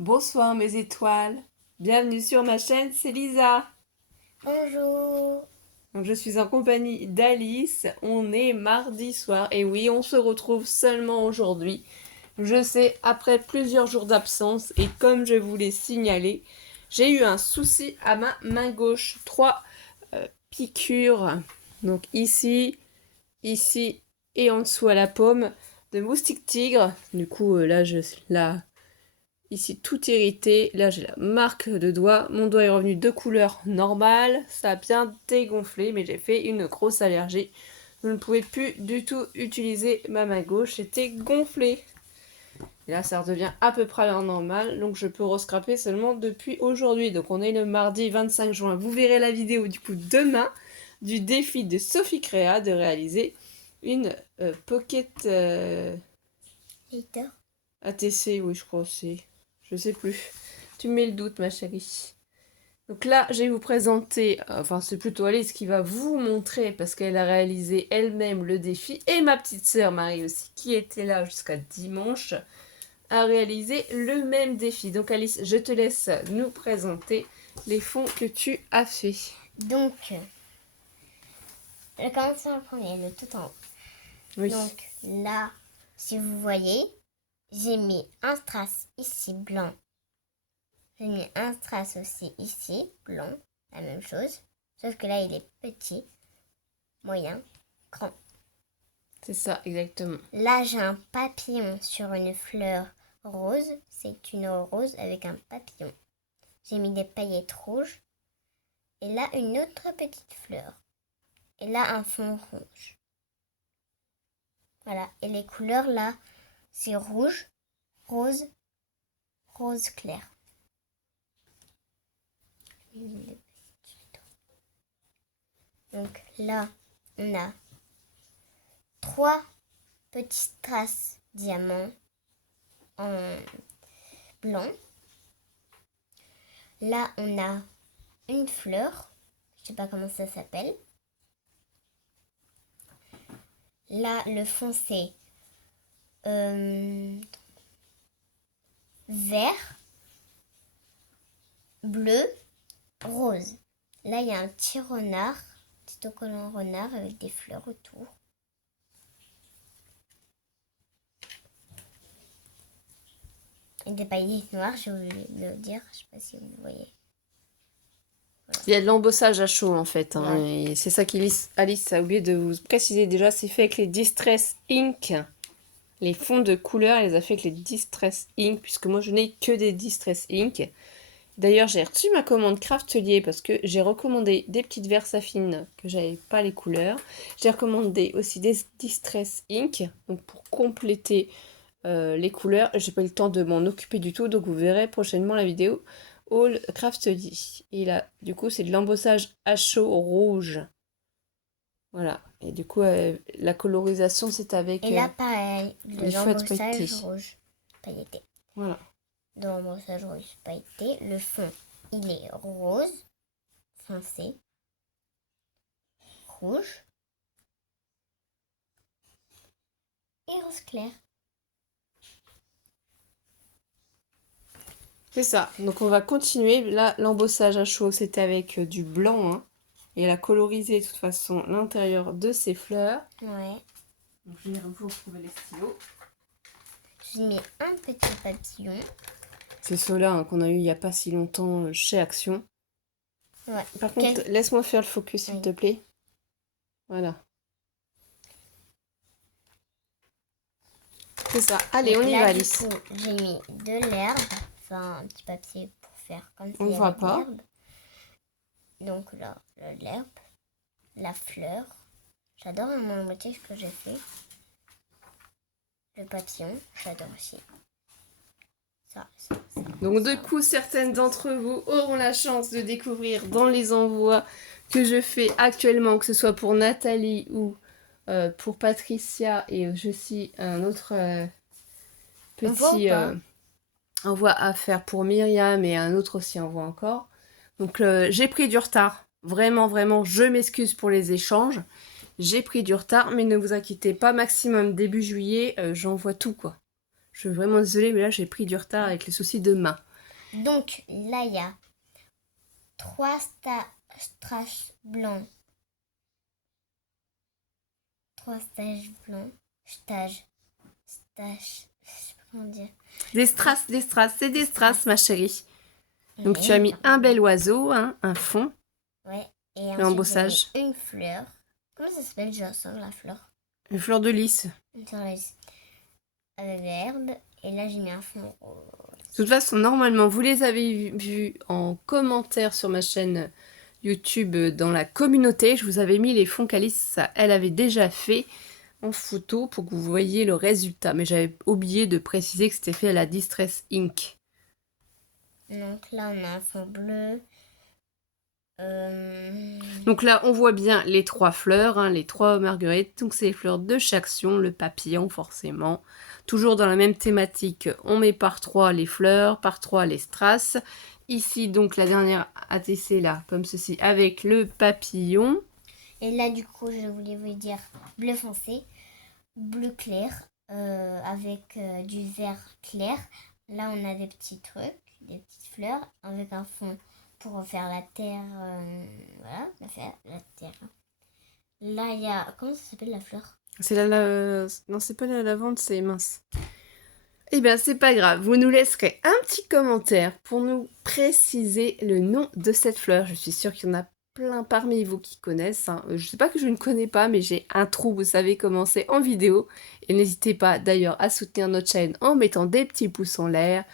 Bonsoir mes étoiles, bienvenue sur ma chaîne, c'est Lisa. Bonjour. Donc je suis en compagnie d'Alice, on est mardi soir et oui, on se retrouve seulement aujourd'hui. Je sais, après plusieurs jours d'absence et comme je vous l'ai signalé, j'ai eu un souci à ma main gauche. 3 piqûres, donc ici, ici et en dessous à la paume, de moustique tigre. Du coup là, ici, tout irrité. Là, j'ai la marque de doigt. Mon doigt est revenu de couleur normale. Ça a bien dégonflé, mais j'ai fait une grosse allergie. Je ne pouvais plus du tout utiliser ma main gauche. C'était gonflé. Et là, ça redevient à peu près à l'heure normale. Donc, je peux rescraper seulement depuis aujourd'hui. Donc, on est le mardi 25 juin. Vous verrez la vidéo du coup demain du défi de Sophie Créa de réaliser une Pocket Leader. ATC. Oui, je crois aussi. Je sais plus. Tu me mets le doute, ma chérie. Donc là, je vais vous présenter, enfin c'est plutôt Alice qui va vous montrer, parce qu'elle a réalisé elle-même le défi, et ma petite sœur Marie aussi, qui était là jusqu'à dimanche, a réalisé le même défi. Donc Alice, je te laisse nous présenter les fonds que tu as fait. Donc, je commence par le premier, le tout en haut. Oui. Donc là, si vous voyez, j'ai mis un strass ici blanc. J'ai mis un strass aussi ici blanc, la même chose. Sauf que là, il est petit, moyen, grand. C'est ça, exactement. Là, j'ai un papillon sur une fleur rose. C'est une rose avec un papillon. J'ai mis des paillettes rouges. Et là, une autre petite fleur. Et là, un fond rouge. Voilà. Et les couleurs, là, c'est rouge, rose, rose clair. Donc là, on a 3 petits strass diamants en blanc. Là, on a une fleur. Je sais pas comment ça s'appelle. Là, le fond, c'est vert, bleu, rose. Là, il y a un petit renard, petit autocollant renard avec des fleurs autour. Et des paillettes noires, j'ai oublié de le dire, je sais pas si vous voyez. Voilà. Il y a de l'embossage à chaud en fait, hein, Ouais. et c'est ça qu'Alice a oublié de vous préciser déjà, c'est fait avec les Distress Ink. Les fonds de couleur, elle les a fait avec les Distress Ink, puisque moi je n'ai que des Distress Ink. D'ailleurs, j'ai reçu ma commande Craftelier parce que j'ai recommandé des petites Versafine que j'avais pas les couleurs. J'ai recommandé aussi des Distress Ink, donc pour compléter les couleurs. J'ai pas eu le temps de m'en occuper du tout, donc vous verrez prochainement la vidéo Haul Craftelier. Et là, du coup, c'est de l'embossage à chaud rouge. Voilà. Et du coup, la colorisation, c'est avec Et là, pareil, de les feutres pailletées. l'embossage rouge pailleté. Voilà. De l'embossage rouge pailleté, le fond, il est rose foncé, rouge et rose clair. C'est ça. Donc on va continuer. Là, l'embossage à chaud, c'était avec du blanc, hein. Et elle a colorisé de toute façon l'intérieur de ses fleurs. Ouais. Donc je vais vous retrouver les stylos. J'ai mis un petit papillon. C'est ceux-là, hein, qu'on a eu il n'y a pas si longtemps chez Action. Ouais. Par contre, laisse-moi faire le focus, s'il te plaît. Voilà. C'est ça. Allez, on y va, Alice. J'ai mis de l'herbe, enfin un petit papier pour faire comme On ne s'il y voit avait de pas. l'herbe. Donc là, l'herbe, la fleur. J'adore mon motif que j'ai fait. Le papillon, j'adore aussi. Ça. Donc de coup, certaines d'entre vous auront la chance de découvrir dans les envois que je fais actuellement, que ce soit pour Nathalie ou pour Patricia, et je suis un autre petit envoi à faire pour Myriam et un autre aussi envoi encore. Donc j'ai pris du retard. Vraiment, vraiment, je m'excuse pour les échanges. J'ai pris du retard, mais ne vous inquiétez pas, maximum début juillet, j'envoie tout quoi. Je suis vraiment désolée, mais là j'ai pris du retard avec les soucis de main. Donc là, il y a 3 strass blancs. 3 stages blancs. Stage. Je sais pas comment dire. Des strass, c'est des strass, ma chérie. Donc Oui. tu as mis un bel oiseau, hein, un fond, Ouais. Et ensuite, l'embossage. j'ai mis une fleur. Comment ça s'appelle, je sors la fleur? Une fleur de lys. Une fleur verte. Et là, j'ai mis un fond rose. De toute façon, normalement, vous les avez vus en commentaire sur ma chaîne YouTube dans la communauté. Je vous avais mis les fonds qu'Alice, elle avait déjà fait en photo pour que vous voyiez le résultat. Mais j'avais oublié de préciser que c'était fait à la Distress Ink. Donc là, on a un fond bleu. Donc là, on voit bien les 3 fleurs, hein, les 3 marguerites. Donc c'est les fleurs de chaction, le papillon forcément. Toujours dans la même thématique, on met par 3 les fleurs, par 3 les strass. Ici, donc la dernière ATC là, comme ceci, avec le papillon. Et là, du coup, je voulais vous dire bleu foncé, bleu clair, avec du vert clair. Là, on a des petits trucs, des petites fleurs, avec un fond pour faire la terre. Voilà, la terre. Là, il y a... Comment ça s'appelle la fleur? C'est non, c'est pas la lavande, c'est mince. Eh bien, c'est pas grave. Vous nous laisserez un petit commentaire pour nous préciser le nom de cette fleur. Je suis sûre qu'il y en a plein parmi vous qui connaissent. Hein. Je sais pas que je ne connais pas, mais j'ai un trou, vous savez comment c'est en vidéo. Et n'hésitez pas d'ailleurs à soutenir notre chaîne en mettant des petits pouces en l'air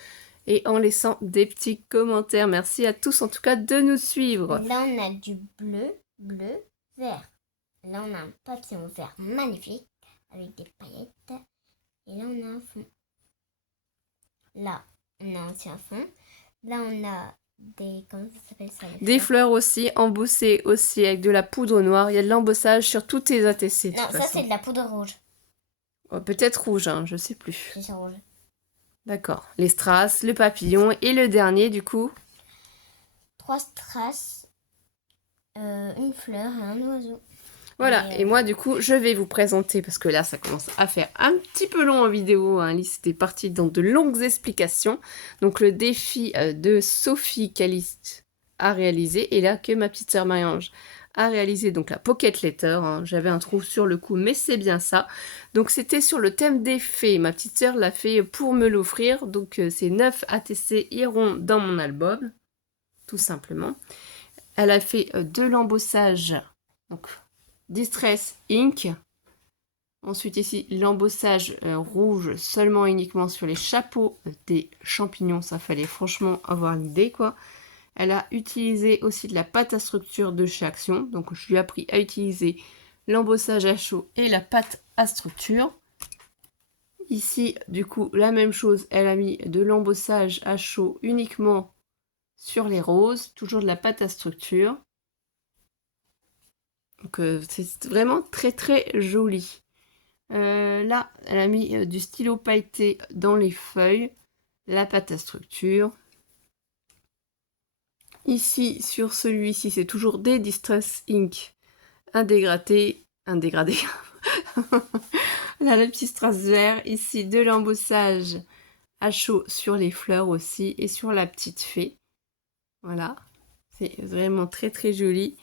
et en laissant des petits commentaires. Merci à tous en tout cas de nous suivre. Là, on a du bleu, vert. Là, on a un papillon vert magnifique avec des paillettes. Et là, on a un fond. Là, on a aussi un fond. Là, on a des... Comment ça s'appelle ça? Des fleurs aussi, embossées aussi avec de la poudre noire. Il y a de l'embossage sur toutes tes ATC. Non, ça, c'est de la poudre rouge. Oh, peut-être rouge, hein, je sais plus. C'est rouge. D'accord. Les strass, le papillon et le dernier, du coup 3 strass, une fleur et un oiseau. Voilà, et moi du coup je vais vous présenter, parce que là ça commence à faire un petit peu long en vidéo, hein. Alice était partie dans de longues explications. Donc le défi de Sophie qu'Alice a réalisé, et là que ma petite sœur Marie-Ange a réalisé, donc la Pocket Letter, hein. J'avais un trou sur le coup, mais c'est bien ça. Donc c'était sur le thème des fées, ma petite sœur l'a fait pour me l'offrir, donc ces 9 ATC iront dans mon album, tout simplement. Elle a fait de l'embossage, donc Distress Ink. Ensuite ici l'embossage rouge seulement et uniquement sur les chapeaux des champignons. Ça fallait franchement avoir l'idée quoi. Elle a utilisé aussi de la pâte à structure de chez Action. Donc je lui ai appris à utiliser l'embossage à chaud et la pâte à structure. Ici du coup la même chose. Elle a mis de l'embossage à chaud uniquement sur les roses. Toujours de la pâte à structure. Donc c'est vraiment très très joli. Là, elle a mis du stylo pailleté dans les feuilles, la pâte à structure. Ici, sur celui-ci, c'est toujours des Distress Ink, un dégradé. Là, le petit strass vert. Ici, de l'embossage à chaud sur les fleurs aussi et sur la petite fée. Voilà, c'est vraiment très très joli.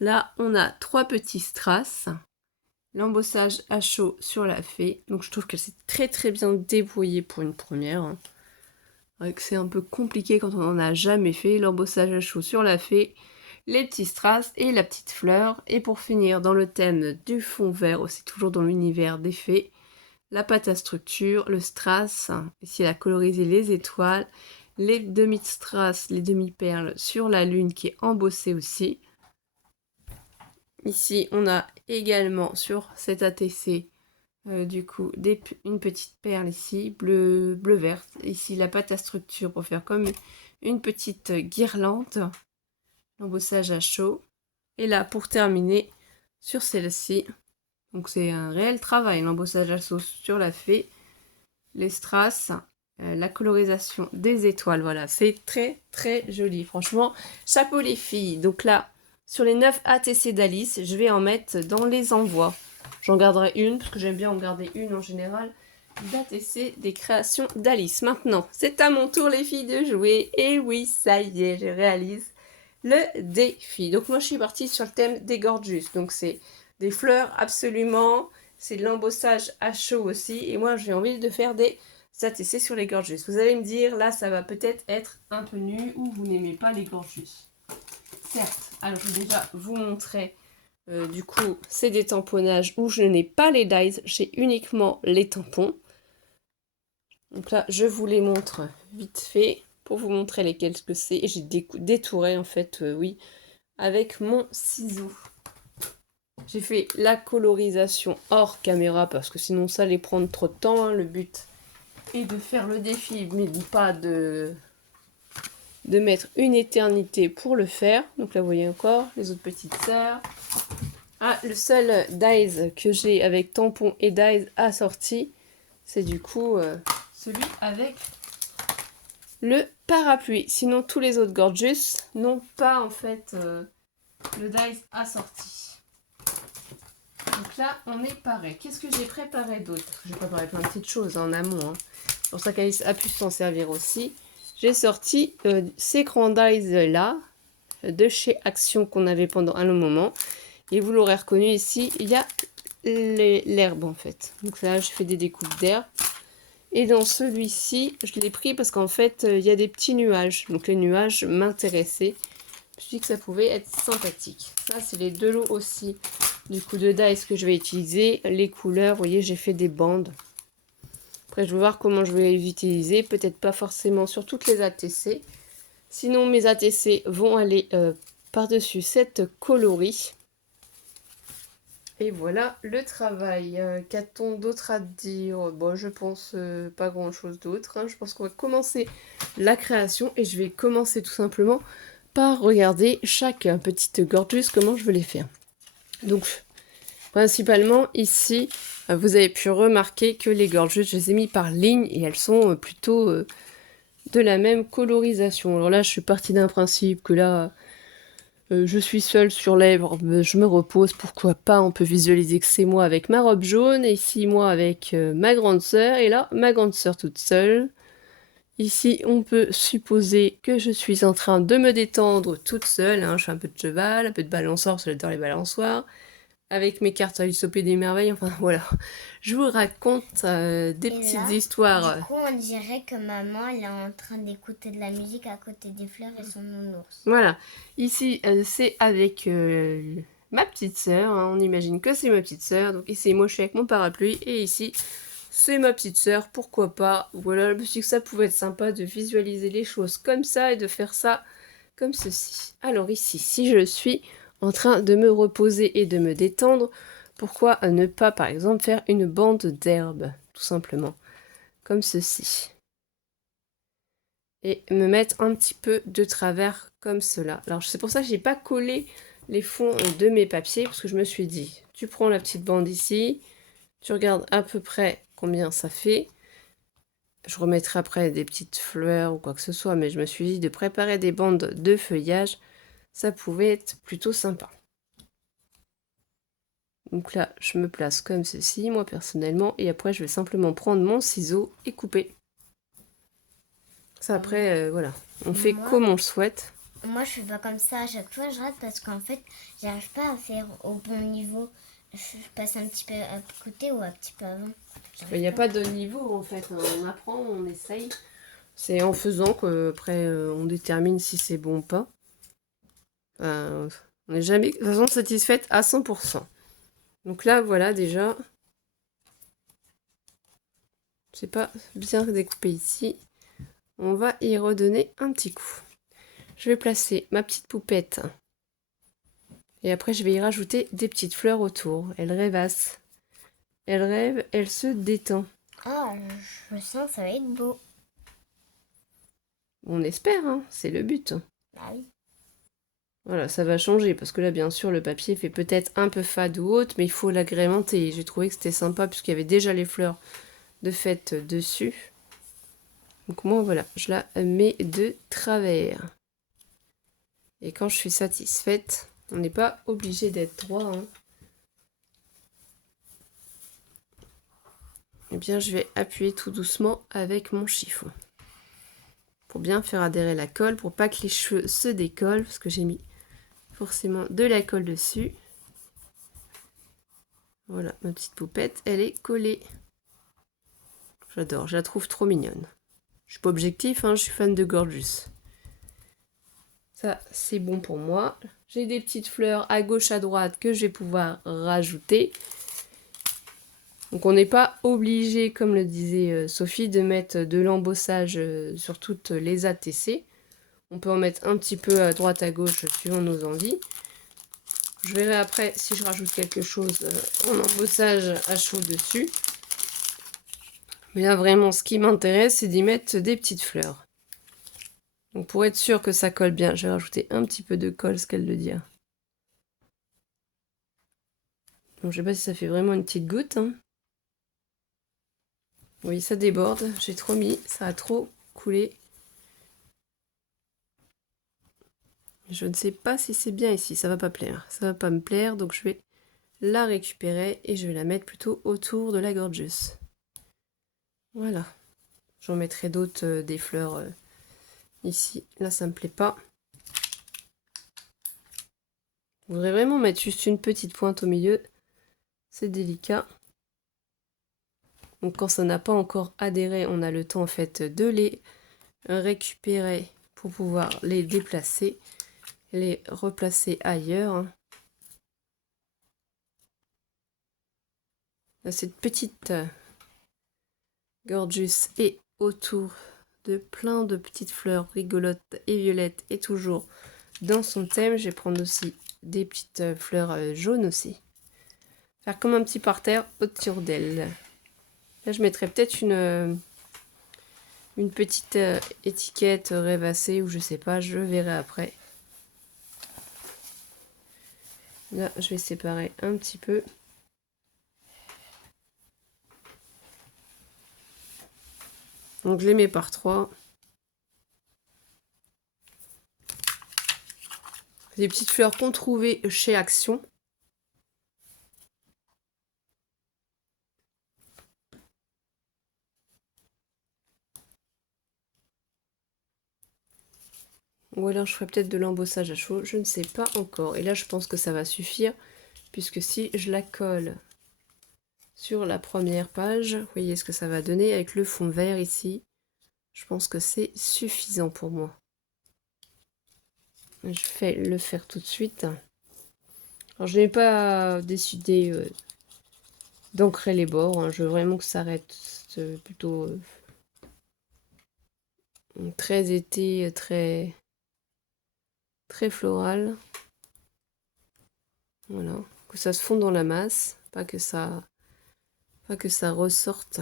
Là, on a 3 petits strass. L'embossage à chaud sur la fée. Donc je trouve qu'elle s'est très très bien débrouillée pour une première. Hein. C'est un peu compliqué quand on n'en a jamais fait. L'embossage à chaud sur la fée, les petits strass et la petite fleur. Et pour finir, dans le thème du fond vert, aussi toujours dans l'univers des fées, la pâte à structure, le strass. Ici, elle a colorisé les étoiles, les demi-strass, les demi-perles sur la lune qui est embossée aussi. Ici, on a également sur cet ATC, du coup, une petite perle ici, bleu-verte. Ici, la pâte à structure pour faire comme une petite guirlande. L'embossage à chaud. Et là, pour terminer, sur celle-ci, donc c'est un réel travail, l'embossage à chaud sur la fée, les strass, la colorisation des étoiles. Voilà, c'est très très joli. Franchement, chapeau les filles. Donc là, sur les 9 ATC d'Alice, je vais en mettre dans les envois. J'en garderai une, parce que j'aime bien en garder une en général. d'ATC des créations d'Alice. Maintenant, c'est à mon tour les filles de jouer. Et oui, ça y est, je réalise le défi. Donc moi je suis partie sur le thème des gorgeous. Donc c'est des fleurs absolument, c'est de l'embossage à chaud aussi. Et moi j'ai envie de faire des ATC sur les gorgeous. Vous allez me dire, là ça va peut-être être un peu nu ou vous n'aimez pas les gorgeous. Certes, alors je vais déjà vous montrer. Du coup, c'est des tamponnages où je n'ai pas les dies, j'ai uniquement les tampons. Donc là, je vous les montre vite fait pour vous montrer lesquels que c'est. Et j'ai détouré en fait, oui, avec mon ciseau. J'ai fait la colorisation hors caméra parce que sinon ça allait prendre trop de temps. Hein. Le but est de faire le défi, mais pas de mettre une éternité pour le faire. Donc là, vous voyez encore les autres petites sœurs. Ah, le seul dies que j'ai avec tampon et dies assorti, c'est du coup celui avec le parapluie. Sinon, tous les autres gorgeous n'ont pas en fait le dies assorti. Donc là, on est pareil. Qu'est-ce que j'ai préparé d'autre? J'ai préparé plein de petites choses en amont. Hein. C'est pour ça qu'Alice a pu s'en servir aussi. J'ai sorti ces grands dies là, de chez Action qu'on avait pendant un long moment. Et vous l'aurez reconnu ici, il y a l'herbe en fait. Donc là, je fais des découpes d'herbe. Et dans celui-ci, je l'ai pris parce qu'en fait, il y a des petits nuages. Donc les nuages m'intéressaient. Je me suis dit que ça pouvait être sympathique. Ça, c'est les deux lots aussi du coup de dice que je vais utiliser. Les couleurs, vous voyez, j'ai fait des bandes. Après, je vais voir comment je vais les utiliser. Peut-être pas forcément sur toutes les ATC. Sinon, mes ATC vont aller par-dessus cette coloris. Et voilà le travail. Qu'a-t-on d'autre à dire? Bon, je pense pas grand-chose d'autre. Hein. Je pense qu'on va commencer la création et je vais commencer tout simplement par regarder chaque petite gorgeous, comment je veux les faire. Donc, principalement ici, vous avez pu remarquer que les gorgeous, je les ai mis par ligne et elles sont plutôt de la même colorisation. Alors là, je suis partie d'un principe que là... je suis seule sur l'herbe, je me repose, pourquoi pas, on peut visualiser que c'est moi avec ma robe jaune, et ici moi avec ma grande sœur, et là ma grande sœur toute seule. Ici on peut supposer que je suis en train de me détendre toute seule, hein. Je fais un peu de cheval, un peu de balançoire, parce que j'adore les balançoires, avec mes cartes à l'Usopp des merveilles, enfin voilà. Je vous raconte des petites histoires. Du coup, on dirait que maman, elle est en train d'écouter de la musique à côté des fleurs et son nounours. Voilà. Ici, c'est avec ma petite sœur. Hein. On imagine que c'est ma petite sœur. Donc ici, moi, je suis avec mon parapluie. Et ici, c'est ma petite sœur. Pourquoi pas? Voilà, je me suis dit que ça pouvait être sympa de visualiser les choses comme ça et de faire ça comme ceci. Alors ici, si je suis en train de me reposer et de me détendre, pourquoi ne pas, par exemple, faire une bande d'herbe, tout simplement, comme ceci. Et me mettre un petit peu de travers comme cela. Alors c'est pour ça que j'ai pas collé les fonds de mes papiers, parce que je me suis dit, tu prends la petite bande ici, tu regardes à peu près combien ça fait. Je remettrai après des petites fleurs ou quoi que ce soit, mais je me suis dit de préparer des bandes de feuillage, ça pouvait être plutôt sympa. Donc là, je me place comme ceci, moi personnellement, et après je vais simplement prendre mon ciseau et couper. Ça après, voilà, on fait comme on le souhaite. Moi, je fais pas comme ça. À chaque fois, je rate parce qu'en fait, j'arrive pas à faire au bon niveau. Je passe un petit peu à côté ou un petit peu avant. Il n'y a pas de niveau en fait. On apprend, on essaye. C'est en faisant qu'après on détermine si c'est bon ou pas. On n'est jamais de toute façon satisfaite à 100%. Donc là, voilà déjà. C'est pas bien découpé ici. On va y redonner un petit coup. Je vais placer ma petite poupette. Et après, je vais y rajouter des petites fleurs autour. Elle rêvasse. Elle rêve, elle se détend. Ah, je sens que ça va être beau. On espère, hein, c'est le but. Bah oui. Voilà, ça va changer, parce que là, bien sûr, le papier fait peut-être un peu fade ou autre, mais il faut l'agrémenter. J'ai trouvé que c'était sympa, puisqu'il y avait déjà les fleurs de fête dessus. Donc moi, voilà, je la mets de travers. Et quand je suis satisfaite, on n'est pas obligé d'être droit. Hein. eh bien je vais appuyer tout doucement avec mon chiffon. Pour bien faire adhérer la colle, pour pas que les cheveux se décollent, parce que j'ai mis forcément de la colle dessus. Voilà, ma petite poupette, elle est collée. J'adore, je la trouve trop mignonne. Je suis pas objectif, hein, je suis fan de Gorgeous. Ça, c'est bon pour moi. J'ai des petites fleurs à gauche, à droite que je vais pouvoir rajouter. Donc on n'est pas obligé, comme le disait Sophie, de mettre de l'embossage sur toutes les ATC. On peut en mettre un petit peu à droite, à gauche, suivant nos envies. Je verrai après si je rajoute quelque chose en embossage à chaud dessus. Mais là, vraiment, ce qui m'intéresse, c'est d'y mettre des petites fleurs. Donc pour être sûr que ça colle bien, je vais rajouter un petit peu de colle, ce qu'elle veut dire. Donc je sais pas si ça fait vraiment une petite goutte. Hein. Oui, ça déborde, j'ai trop mis, ça a trop coulé. Je ne sais pas si c'est bien ici, ça va pas plaire. Ça va pas me plaire, donc je vais la récupérer et je vais la mettre plutôt autour de la Gorgeous. Voilà. J'en mettrai d'autres, des fleurs ici. Là, ça me plaît pas. Je voudrais vraiment mettre juste une petite pointe au milieu. C'est délicat. Donc quand ça n'a pas encore adhéré, on a le temps en fait de les récupérer pour pouvoir les déplacer, les replacer ailleurs. Là, cette petite Gorgeous est autour de plein de petites fleurs rigolotes et violettes et toujours dans son thème. Je vais prendre aussi des petites fleurs jaunes aussi. Faire comme un petit parterre autour d'elle. Là, je mettrais peut-être une petite étiquette rêvassée ou je sais pas, je verrai après. Là, je vais séparer un petit peu. Donc, je les mets par 3. Des petites fleurs qu'on trouvait chez Action. Ou alors, je ferai peut-être de l'embossage à chaud. Je ne sais pas encore. Et là, je pense que ça va suffire. Puisque si je la colle sur la première page, vous voyez ce que ça va donner avec le fond vert ici. Je pense que c'est suffisant pour moi. Je vais le faire tout de suite. Alors, je n'ai pas décidé d'ancrer les bords. Hein. Je veux vraiment que ça reste plutôt très été, très floral. Voilà. Que ça se fonde dans la masse. Pas que ça ressorte.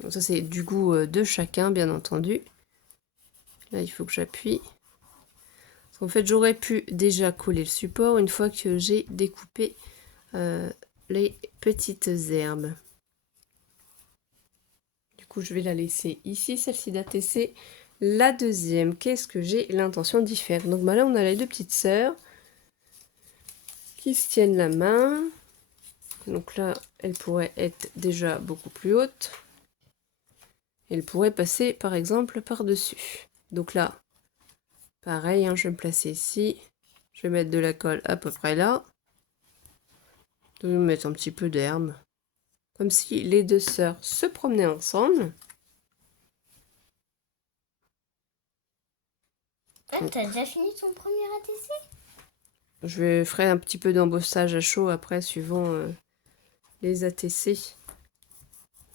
Donc ça, c'est du goût de chacun, bien entendu. Là, il faut que j'appuie. En fait, j'aurais pu déjà coller le support une fois que j'ai découpé les petites herbes. Du coup, je vais la laisser ici, celle-ci d'ATC. La deuxième, qu'est-ce que j'ai l'intention d'y faire? Donc bah là, on a les deux petites sœurs qui se tiennent la main. Donc là, elle pourrait être déjà beaucoup plus haute. Elle pourrait passer, par exemple, par-dessus. Donc là, pareil, hein, je vais me placer ici. Je vais mettre de la colle à peu près là. Je vais mettre un petit peu d'herbe. Comme si les deux sœurs se promenaient ensemble. Ah, t'as déjà fini ton premier ATC? Je ferai un petit peu d'embossage à chaud après, suivant les ATC.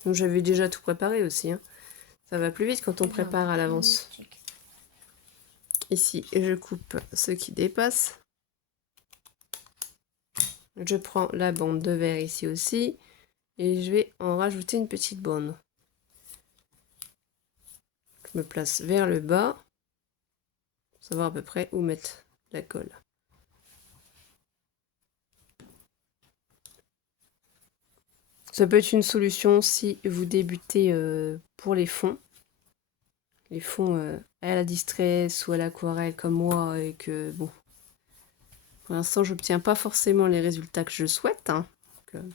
Donc j'avais déjà tout préparé aussi. Hein. Ça va plus vite quand on prépare à l'avance. Ici, je coupe ce qui dépasse. Je prends la bande de verre ici aussi. Et je vais en rajouter une petite bande. Je me place vers le bas. Pour savoir à peu près où mettre la colle. Ça peut être une solution si vous débutez pour les fonds. Les fonds à la distress ou à l'aquarelle comme moi et que bon, pour l'instant j'obtiens pas forcément les résultats que je souhaite. Hein. Donc,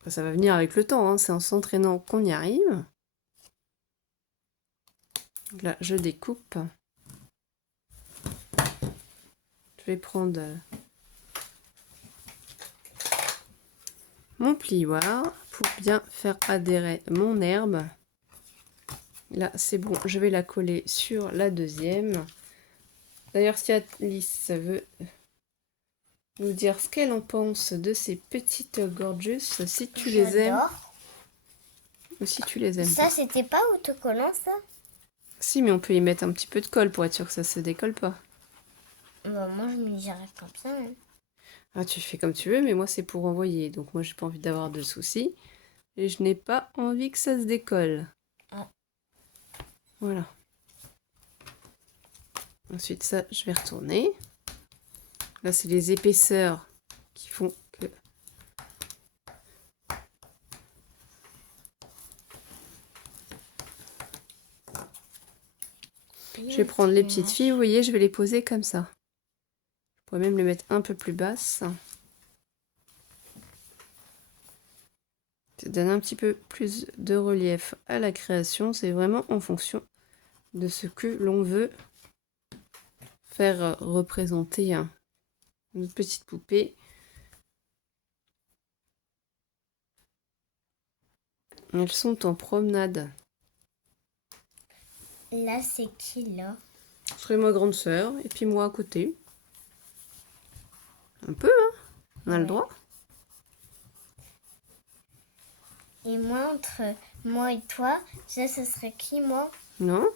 Enfin, ça va venir avec le temps, hein. C'est en s'entraînant qu'on y arrive. Donc là, je découpe. Je vais prendre mon plioir pour bien faire adhérer mon herbe. Là, c'est bon, je vais la coller sur la deuxième. D'ailleurs, si Alice veut nous dire ce qu'elle en pense de ces petites gorgeous, si tu les aimes ou si tu les aimes Ça, pas. c'était pas autocollant, ça? Si, mais on peut y mettre un petit peu de colle pour être sûr que ça se décolle pas. Bon, moi, je me dirais comme ça. Hein. Ah, tu fais comme tu veux, mais moi, c'est pour envoyer. Donc, moi, j'ai pas envie d'avoir de soucis. Et je n'ai pas envie que ça se décolle. Ah. Voilà. Ensuite, ça, je vais retourner. Là, c'est les épaisseurs qui font que... Je vais prendre les petites filles, vous voyez, je vais les poser comme ça. Je pourrais même les mettre un peu plus basses. Ça donne un petit peu plus de relief à la création. C'est vraiment en fonction de ce que l'on veut faire représenter une petite poupée. Elles sont en promenade. Là, c'est qui, là? Ce serait ma grande sœur et puis moi à côté. Un peu, hein? On a le droit. Et moi, entre moi et toi, ça, ce serait qui, moi? Non?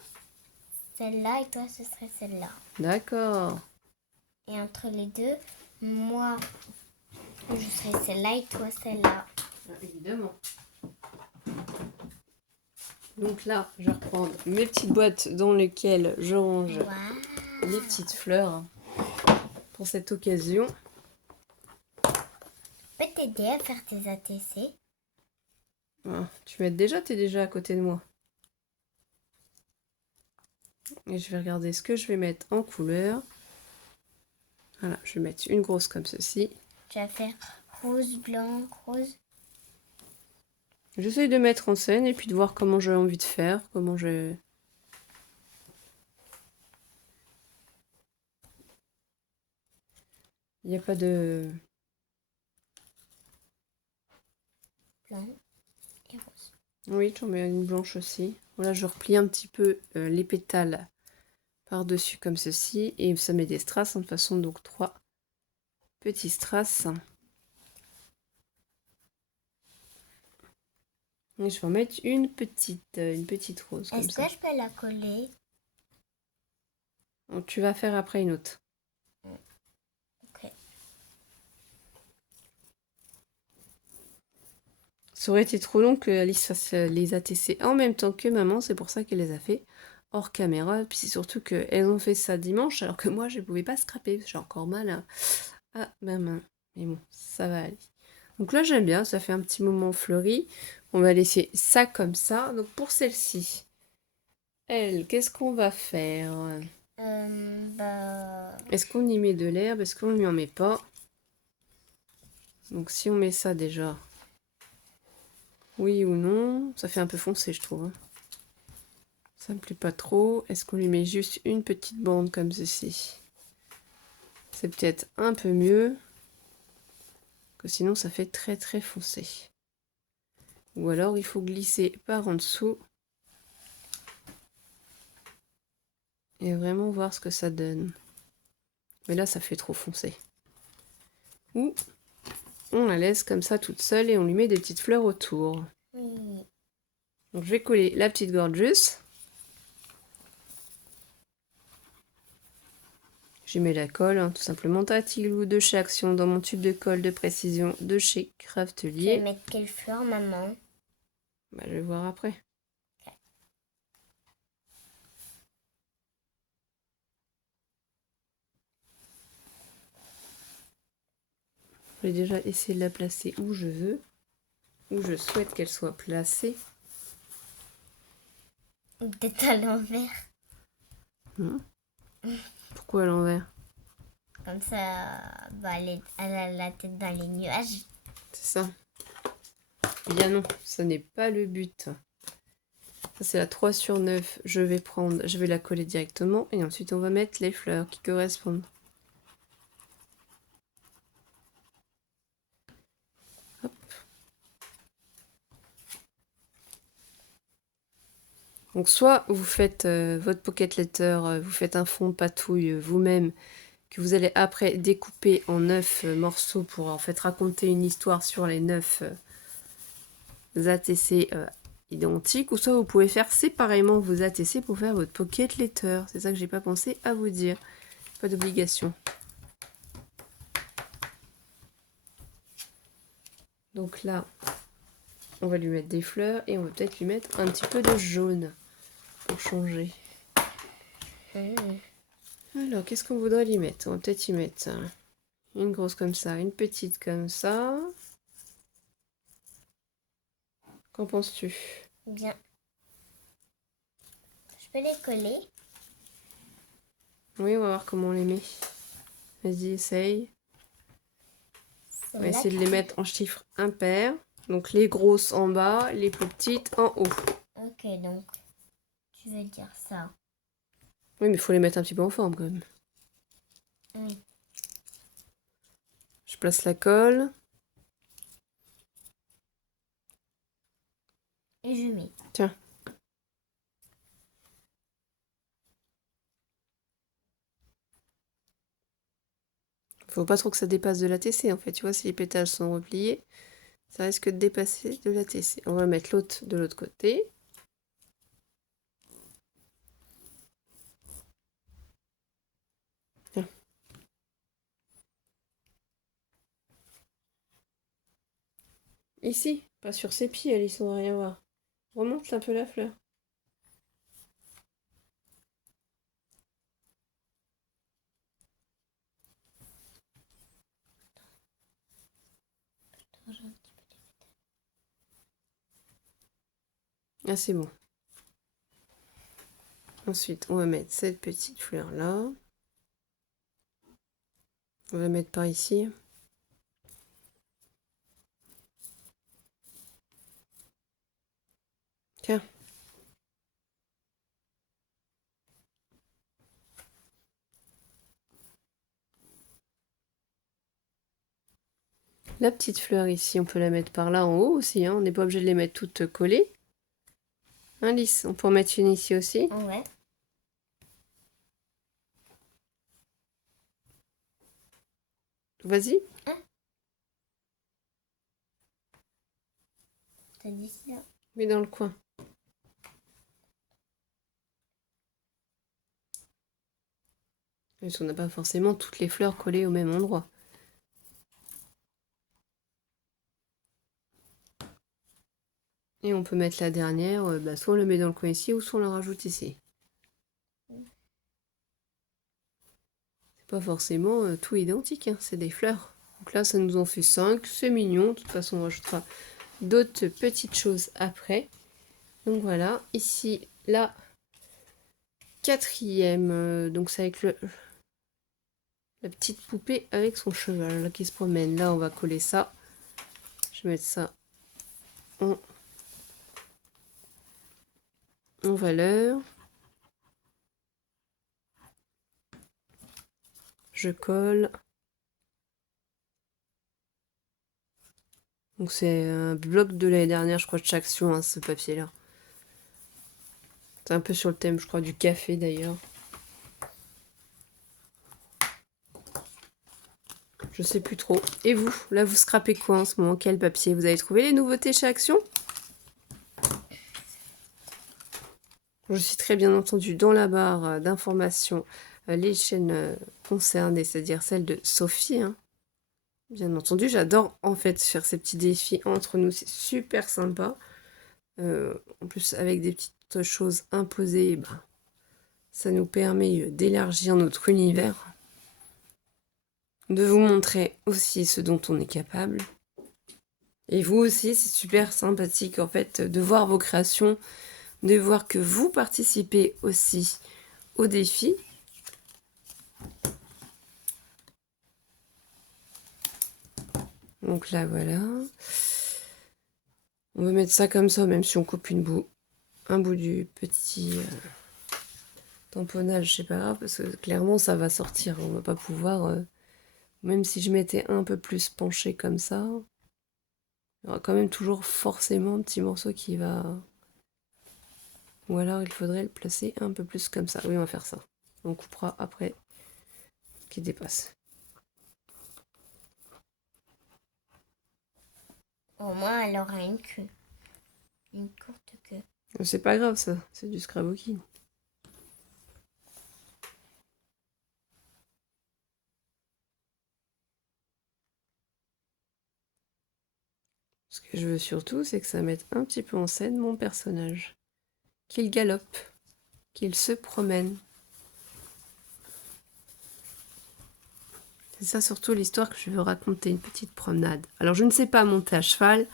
Celle-là et toi, ce serait celle-là. D'accord. Et entre les deux, moi, je serais celle-là et toi, celle-là. Évidemment. Donc là, je vais reprendre mes petites boîtes dans lesquelles je range les petites fleurs pour cette occasion. Je peux t'aider à faire tes ATC? Ah, tu m'aides déjà, t'es déjà à côté de moi. Et je vais regarder ce que je vais mettre en couleur. Voilà, je vais mettre une grosse comme ceci. Tu vas faire rose, blanc, rose. J'essaye de mettre en scène et puis de voir comment j'ai envie de faire, comment je... Il n'y a pas de... Blanc et rose. Oui, j'en mets une blanche aussi. Voilà, je replie un petit peu les pétales par-dessus comme ceci. Et ça met des strass, de toute façon, donc 3 petits strass. Et je vais en mettre une petite rose comme Est-ce ça. que je peux la coller? Donc, tu vas faire après une autre. Ok. Ça aurait été trop long que Alice fasse les ATC en même temps que maman, c'est pour ça qu'elle les a fait hors caméra. Puis c'est surtout qu'elles ont fait ça dimanche, alors que moi je ne pouvais pas scraper, j'ai encore mal à ma main. Mais bon, ça va aller. Donc là j'aime bien, ça fait un petit moment fleuri. On va laisser ça comme ça. Donc pour celle-ci, elle, qu'est-ce qu'on va faire? Est-ce qu'on y met de l'herbe? Est-ce qu'on lui en met pas? Donc si on met ça déjà... Oui ou non, ça fait un peu foncé, je trouve. Hein. Ça me plaît pas trop. Est-ce qu'on lui met juste une petite bande comme ceci? C'est peut-être un peu mieux. Que sinon, ça fait très très foncé. Ou alors, il faut glisser par en dessous. Et vraiment voir ce que ça donne. Mais là, ça fait trop foncé. Ou on la laisse comme ça toute seule et on lui met des petites fleurs autour. Oui. Donc je vais coller la petite gorgeous. J'y mets la colle, hein, tout simplement Tati-Glue de chez Action dans mon tube de colle de précision de chez Tu Craftelier. vas mettre quelle fleur, maman? Bah, je vais voir après. Je vais déjà essayer de la placer où je veux, où je souhaite qu'elle soit placée. Peut-être à l'envers. Pourquoi à l'envers? Comme ça, elle a la tête dans les nuages. C'est ça. Eh bien non, ce n'est pas le but. Ça, c'est la 3 sur 9. Je vais la coller directement et ensuite on va mettre les fleurs qui correspondent. Hop. Donc soit vous faites votre pocket letter, vous faites un fond patouille vous-même, que vous allez après découper en 9 morceaux pour en fait raconter une histoire sur les 9 ATC identiques, ou soit vous pouvez faire séparément vos ATC pour faire votre pocket letter. C'est ça que j'ai pas pensé à vous dire. Pas d'obligation. Donc là, on va lui mettre des fleurs et on va peut-être lui mettre un petit peu de jaune pour changer. Alors, qu'est-ce qu'on voudrait lui mettre? On va peut-être y mettre une grosse comme ça, une petite comme ça. Qu'en penses-tu? Bien. Je peux les coller. Oui, on va voir comment on les met. Vas-y, essaye. On va essayer de les mettre en chiffres impairs. Donc les grosses en bas, les plus petites en haut. Ok, donc tu veux dire ça. Oui, mais il faut les mettre un petit peu en forme quand même. Oui. Je place la colle. Et je mets. Tiens. Faut pas trop que ça dépasse de l'ATC en fait. Tu vois, si les pétales sont repliés, ça risque de dépasser de l'ATC. On va mettre l'autre de l'autre côté. Tiens. Ici, pas sur ses pieds, Alice, on va rien voir. Remonte un peu la fleur. Ah, c'est bon. Ensuite, on va mettre cette petite fleur là. On va mettre par ici. Tiens. La petite fleur ici, on peut la mettre par là en haut aussi. Hein. On n'est pas obligé de les mettre toutes collées. Hein, Lys, on peut en mettre une ici aussi. Ouais. Vas-y. Hein? T'as dit ça? Mets dans le coin. Parce qu'on n'a pas forcément toutes les fleurs collées au même endroit. Et on peut mettre la dernière, soit on le met dans le coin ici, ou soit on la rajoute ici. C'est pas forcément tout identique, hein, c'est des fleurs. Donc là, ça nous en fait 5, c'est mignon. De toute façon, on rajoutera d'autres petites choses après. Donc voilà, ici, la quatrième, donc c'est avec la petite poupée avec son cheval là, qui se promène. Là, on va coller ça. Je vais mettre ça en valeur. Je colle. Donc c'est un bloc de l'année dernière, je crois, de chaque action, hein, ce papier-là. C'est un peu sur le thème, je crois, du café d'ailleurs. Je sais plus trop. Et vous, là, vous scrapez quoi en ce moment? Quel papier? Vous avez trouvé les nouveautés chez Action? Je citerai bien entendu dans la barre d'informations les chaînes concernées, c'est-à-dire celle de Sophie. Hein. Bien entendu, j'adore en fait faire ces petits défis entre nous, c'est super sympa. En plus, avec des petites choses imposées, ben, ça nous permet d'élargir notre univers, de vous montrer aussi ce dont on est capable. Et vous aussi, c'est super sympathique en fait de voir vos créations, de voir que vous participez aussi au défi. Donc là, voilà. On va mettre ça comme ça, même si on coupe un bout du petit tamponnage, c'est pas grave, parce que clairement ça va sortir. On va pas pouvoir, même si je m'étais un peu plus penché comme ça, il y aura quand même toujours forcément un petit morceau qui va... Ou alors il faudrait le placer un peu plus comme ça. Oui, on va faire ça. On coupera après ce qui dépasse. Au moins, elle aura une queue. Une courte queue. C'est pas grave ça, c'est du scrabooking. Ce que je veux surtout, c'est que ça mette un petit peu en scène mon personnage. Qu'il galope, qu'il se promène. C'est ça surtout l'histoire que je veux raconter, une petite promenade. Alors je ne sais pas monter à cheval.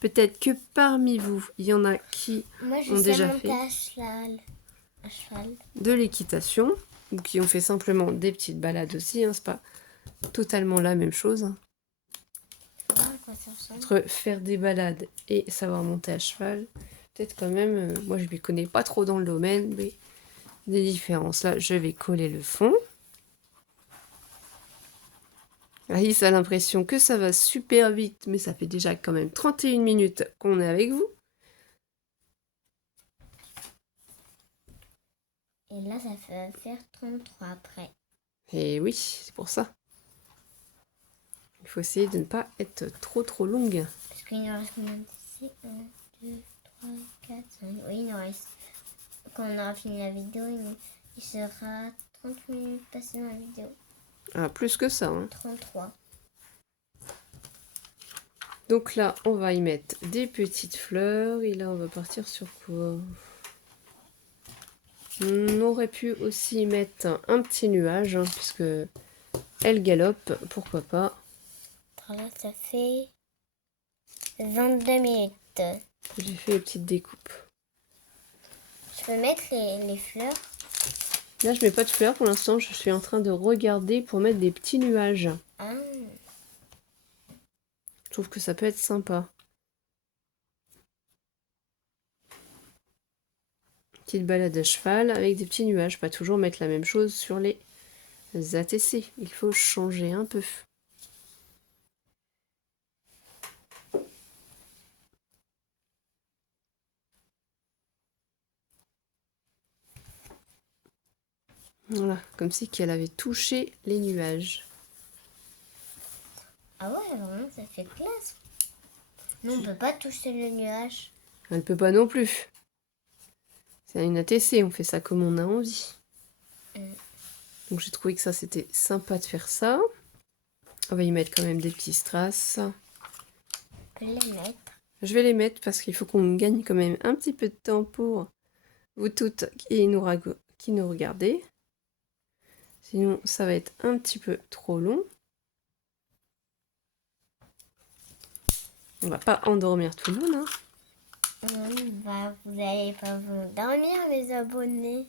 Peut-être que parmi vous, il y en a qui ont déjà fait À cheval. de l'équitation ou qui ont fait simplement des petites balades aussi. Hein, c'est pas totalement la même chose. Hein. Quoi ça ressemble. Entre faire des balades et savoir monter à cheval, peut-être quand même, moi je ne m'y connais pas trop dans le domaine, mais des différences. Là, je vais coller le fond. Alice a l'impression que ça va super vite, mais ça fait déjà quand même 31 minutes qu'on est avec vous. Et là, ça va faire 33 après. Et oui, c'est pour ça. Il faut essayer de ne pas être trop longue. Parce qu'il nous reste combien d'ici 1, 2, 3, 4, 5. Oui, il nous reste. Quand on aura fini la vidéo, il sera 30 minutes passées dans la vidéo. Ah, plus que ça. Hein. 33. Donc là, on va y mettre des petites fleurs. Et là, on va partir sur quoi? On aurait pu aussi mettre un petit nuage, hein, puisque elle galope, pourquoi pas. Alors là, ça fait 22 minutes. J'ai fait les petites découpes. Je peux mettre les fleurs. Là, je mets pas de fleurs pour l'instant. Je suis en train de regarder pour mettre des petits nuages. Ah. Je trouve que ça peut être sympa. Petite balade à cheval avec des petits nuages. Pas toujours mettre la même chose sur les ATC. Il faut changer un peu. Voilà, comme si qu'elle avait touché les nuages. Ah ouais, vraiment, ça fait classe. Nous, on peut pas toucher le nuage. Elle ne peut pas non plus. C'est une ATC, on fait ça comme on a envie. Donc j'ai trouvé que ça c'était sympa de faire ça. On va y mettre quand même des petits strass. On peut les mettre. Je vais les mettre parce qu'il faut qu'on gagne quand même un petit peu de temps pour vous toutes qui nous regardez. Sinon ça va être un petit peu trop long. On va pas endormir tout le monde. Hein. Vous n'allez pas vous dormir, mes abonnés.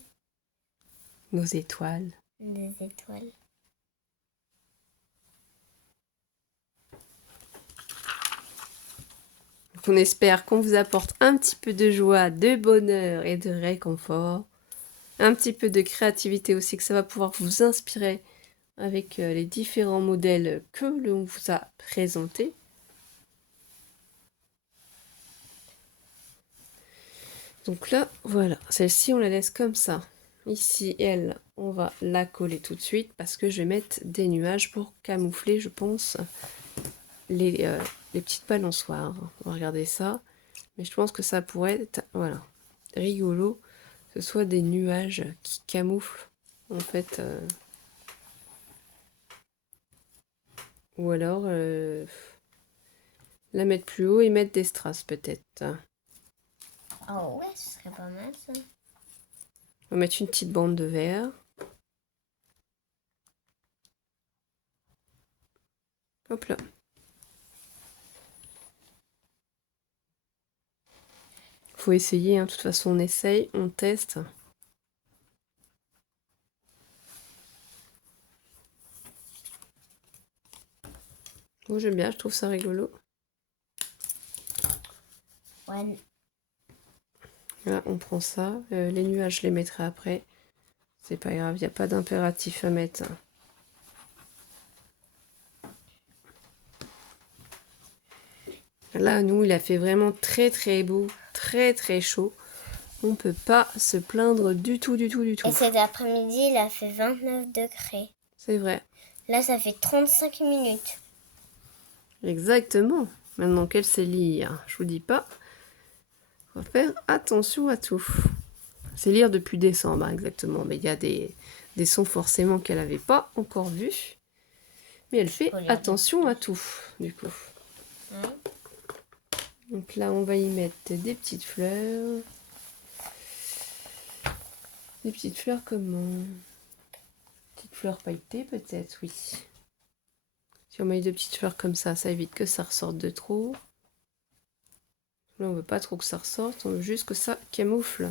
Nos étoiles. Des étoiles. Donc on espère qu'on vous apporte un petit peu de joie, de bonheur et de réconfort. Un petit peu de créativité aussi, que ça va pouvoir vous inspirer avec les différents modèles que l'on vous a présentés. Donc là, voilà, celle-ci, on la laisse comme ça. Ici, elle, on va la coller tout de suite parce que je vais mettre des nuages pour camoufler, je pense, les petites balançoires. On va regarder ça. Mais je pense que ça pourrait être, voilà, rigolo, que ce soit des nuages qui camouflent, en fait. Ou alors, la mettre plus haut et mettre des strass, peut-être. Oh ouais, ce serait pas mal ça. On va mettre une petite bande de verre. Hop là. Faut essayer, hein. De toute façon, on essaye, on teste. Moi, j'aime bien, je trouve ça rigolo. Ouais. Là, on prend ça. Les nuages, je les mettrai après. C'est pas grave, il n'y a pas d'impératif à mettre. Là, nous, il a fait vraiment très très beau, très très chaud. On peut pas se plaindre du tout, du tout, du tout. Et cet après-midi, il a fait 29 degrés. C'est vrai. Là, ça fait 35 minutes. Exactement. Maintenant qu'elle sait lire, je vous dis pas. On va faire attention à tout. C'est lire depuis décembre, hein, exactement. Mais il y a des sons forcément qu'elle n'avait pas encore vus. Mais elle fait attention à tout, du coup. Ouais. Donc là, on va y mettre des petites fleurs. Des petites fleurs comment? Petites fleurs pailletées, peut-être, oui. Si on met deux petites fleurs comme ça évite que ça ressorte de trop. Là, on veut pas trop que ça ressorte, on veut juste que ça camoufle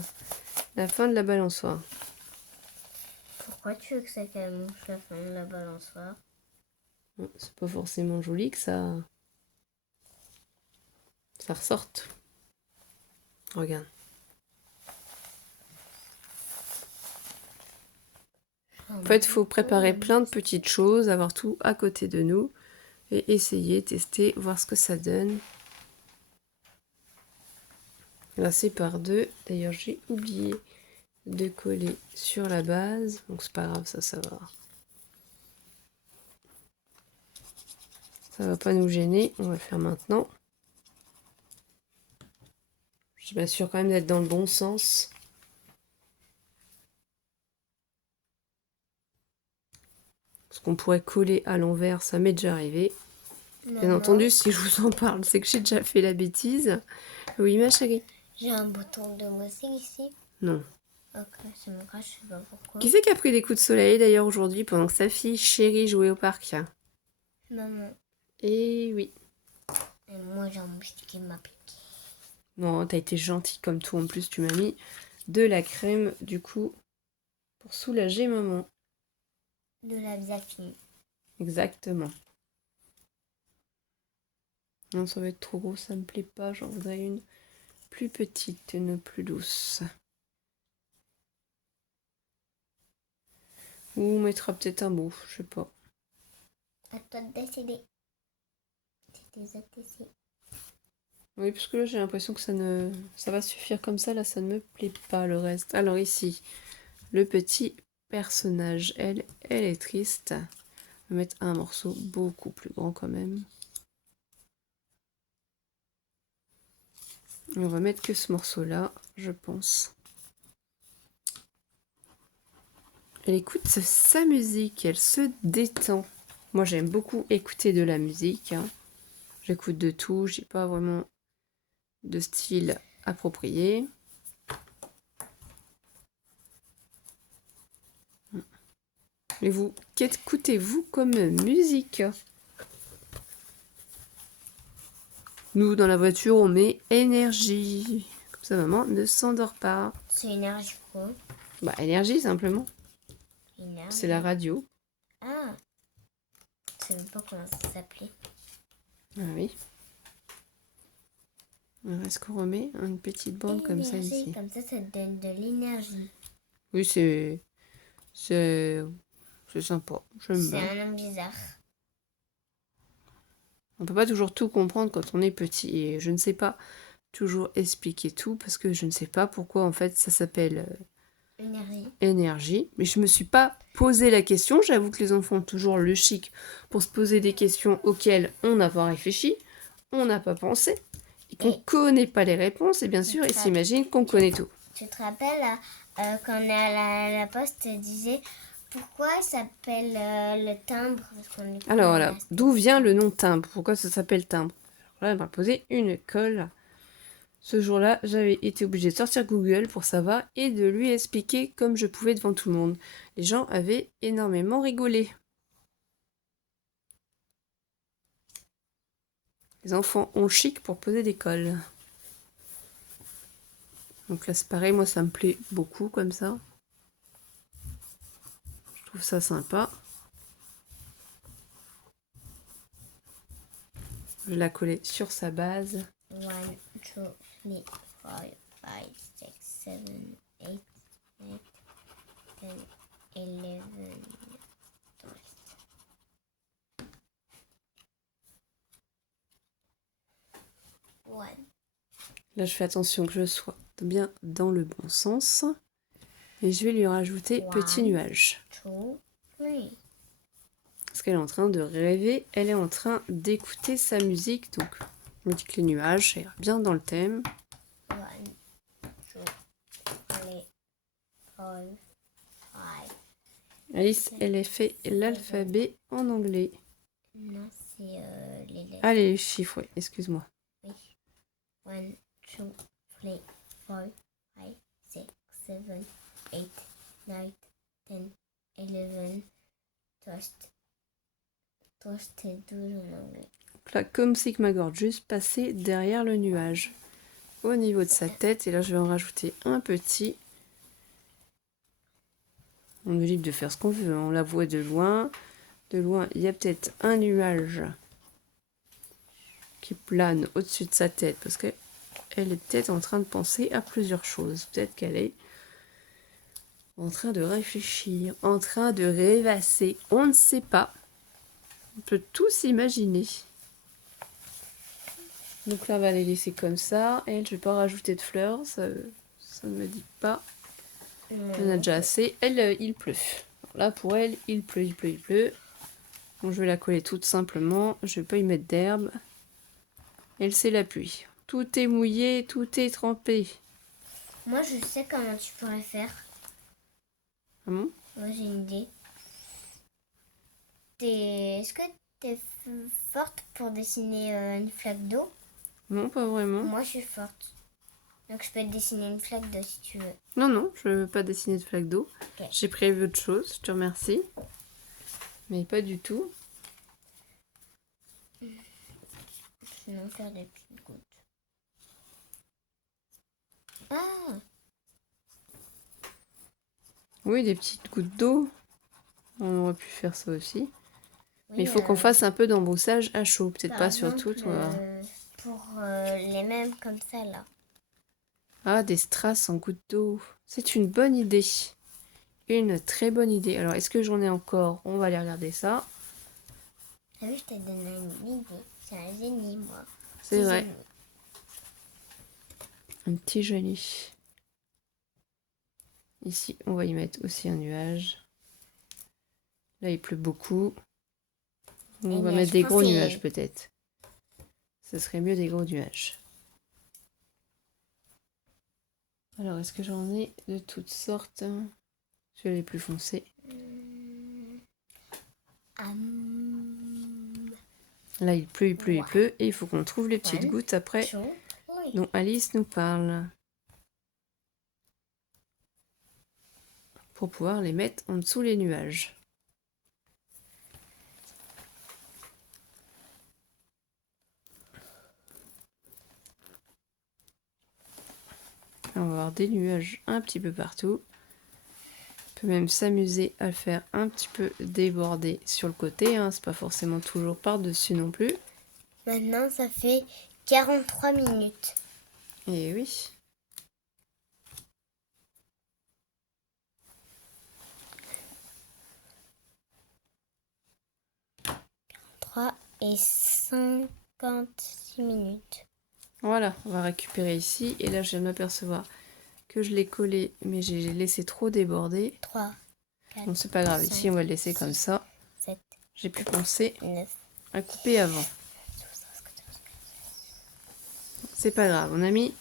la fin de la balançoire. Pourquoi tu veux que ça camoufle la fin de la balançoire? C'est pas forcément joli que ça ressorte. Regarde. En fait, il faut préparer plein de petites choses, avoir tout à côté de nous et essayer, tester, voir ce que ça donne. Là, c'est par deux. D'ailleurs, j'ai oublié de coller sur la base. Donc, c'est pas grave, ça va. Ça va pas nous gêner. On va le faire maintenant. Je m'assure quand même d'être dans le bon sens. Ce qu'on pourrait coller à l'envers, ça m'est déjà arrivé. Bien entendu, si je vous en parle, c'est que j'ai déjà fait la bêtise. Oui, ma chérie. J'ai un bouton de musique ici. Non. Ok, c'est mon grave, je sais pas pourquoi. Qui c'est qui a pris des coups de soleil d'ailleurs aujourd'hui pendant que sa fille chérie jouait au parc? Maman. Et oui. Et moi, j'ai embouché ma pique. Non, t'as été gentille comme tout. En plus, tu m'as mis de la crème, du coup, pour soulager maman. De la biafine. Exactement. Non, ça va être trop gros, ça me plaît pas. J'en voudrais une plus petite, une plus douce. Ou on mettra peut-être un bout, je sais pas. À toi de décider. C'est déjà décidé. Oui, parce que là, j'ai l'impression que ça va suffire comme ça. Là, ça ne me plaît pas le reste. Alors ici, le petit personnage, elle est triste. On va mettre un morceau beaucoup plus grand quand même. Et on va mettre que ce morceau-là, je pense. Elle écoute sa musique, elle se détend. Moi, j'aime beaucoup écouter de la musique. Hein. J'écoute de tout, j'ai pas vraiment de style approprié. Et vous, qu'écoutez-vous comme musique? Nous, dans la voiture, on met énergie. Comme ça, maman ne s'endort pas. C'est énergie quoi? Bah, énergie, simplement. Énergie. C'est la radio. Ah. Je sais même pas comment ça s'appelait. Ah oui. Alors, est-ce qu'on remet une petite bande comme ça ici? Comme ça te donne de l'énergie. Oui, c'est sympa. J'aime C'est bien. un nom bizarre. On peut pas toujours tout comprendre quand on est petit. Et je ne sais pas toujours expliquer tout parce que je ne sais pas pourquoi en fait ça s'appelle énergie. Mais je me suis pas posé la question. J'avoue que les enfants ont toujours le chic pour se poser des questions auxquelles on n'a pas réfléchi, on n'a pas pensé, et qu'on connaît pas les réponses. Et bien sûr, ils s'imaginent qu'on connaît tout. Tu te rappelles quand on est à la poste, disait pourquoi ça s'appelle le timbre? Alors là, d'où vient le nom timbre? Pourquoi ça s'appelle timbre? Là, elle m'a posé une colle. Ce jour-là, j'avais été obligée de sortir Google pour savoir et de lui expliquer comme je pouvais devant tout le monde. Les gens avaient énormément rigolé. Les enfants ont chic pour poser des colles. Donc là, c'est pareil, moi ça me plaît beaucoup comme ça. Je trouve ça sympa. Je vais la coller sur sa base. 1, 2, 3, 4, 5, 6, 7, 8, 9, 10, 11, 12. One, Là, je fais attention que je sois bien dans le bon sens. Et je vais lui rajouter petit nuage. 2, 3. Parce qu'elle est en train de rêver, elle est en train d'écouter sa musique. Donc, on me dit que les nuages, ça ira bien dans le thème. 1, 2, 3, 4, 5. Alice, elle a fait l'alphabet en anglais. Non, c'est les lettres. Ah, les chiffres, oui, excuse-moi. Oui. 1, 2, 3, 4, 5, 6, 7, 8, 9, 10, 11, 12. 12, c'est 12 en anglais. Donc là, comme Sigma Gorgeous, passer derrière le nuage. Au niveau de sa tête. Et là, je vais en rajouter un petit. On est libre de faire ce qu'on veut. On la voit de loin. De loin, il y a peut-être un nuage qui plane au-dessus de sa tête. Parce qu'elle est peut-être en train de penser à plusieurs choses. Peut-être qu'elle est en train de réfléchir, en train de rêvasser. On ne sait pas. On peut tout s'imaginer. Donc là, on va les laisser comme ça. Elle, je vais pas rajouter de fleurs. Ça ne me dit pas. On a déjà assez. Elle, il pleut. Alors là, pour elle, il pleut, il pleut, il pleut. Donc, je vais la coller toute simplement. Je vais pas y mettre d'herbe. Elle, c'est la pluie. Tout est mouillé, tout est trempé. Moi, je sais comment tu pourrais faire. Ah bon? Moi, j'ai une idée. Est-ce que t'es forte pour dessiner une flaque d'eau? Non, pas vraiment. Moi, je suis forte. Donc, je peux te dessiner une flaque d'eau si tu veux. Non, non, je veux pas dessiner de flaque d'eau. Ok. J'ai prévu autre chose, je te remercie. Mais pas du tout. Sinon, faire des petites gouttes. Ah! Oui, des petites gouttes d'eau. On aurait pu faire ça aussi. Oui, Mais il faut qu'on fasse un peu d'embroussage à chaud. Peut-être par pas sur exemple, tout. pour les mêmes comme ça, là. Ah, des strass en gouttes d'eau. C'est une bonne idée. Une très bonne idée. Alors, est-ce que j'en ai encore? On va aller regarder ça. T'as vu, je t'ai donné une idée. C'est un génie, moi. C'est vrai. Génie. Un petit génie. Ici, on va y mettre aussi un nuage. Là, il pleut beaucoup. On va mettre des gros nuages, peut-être. Ce serait mieux des gros nuages. Alors, est-ce que j'en ai de toutes sortes? Je vais les plus foncés. Là, il pleut, il pleut, il pleut. Et il faut qu'on trouve les petites gouttes après dont Alice nous parle. Pour pouvoir les mettre en dessous les nuages. On va avoir des nuages un petit peu partout. On peut même s'amuser à le faire un petit peu déborder sur le côté. Hein. C'est pas forcément toujours par-dessus non plus. Maintenant, ça fait 43 minutes. Et oui. 3 et 56 minutes. Voilà, on va récupérer ici. Et là, je viens de m'apercevoir que je l'ai collé, mais j'ai laissé trop déborder. 3, 4, Bon, c'est pas grave. 5, Ici, on va le laisser comme ça. 7, J'ai pu penser 9, à couper avant. C'est pas grave. On a mis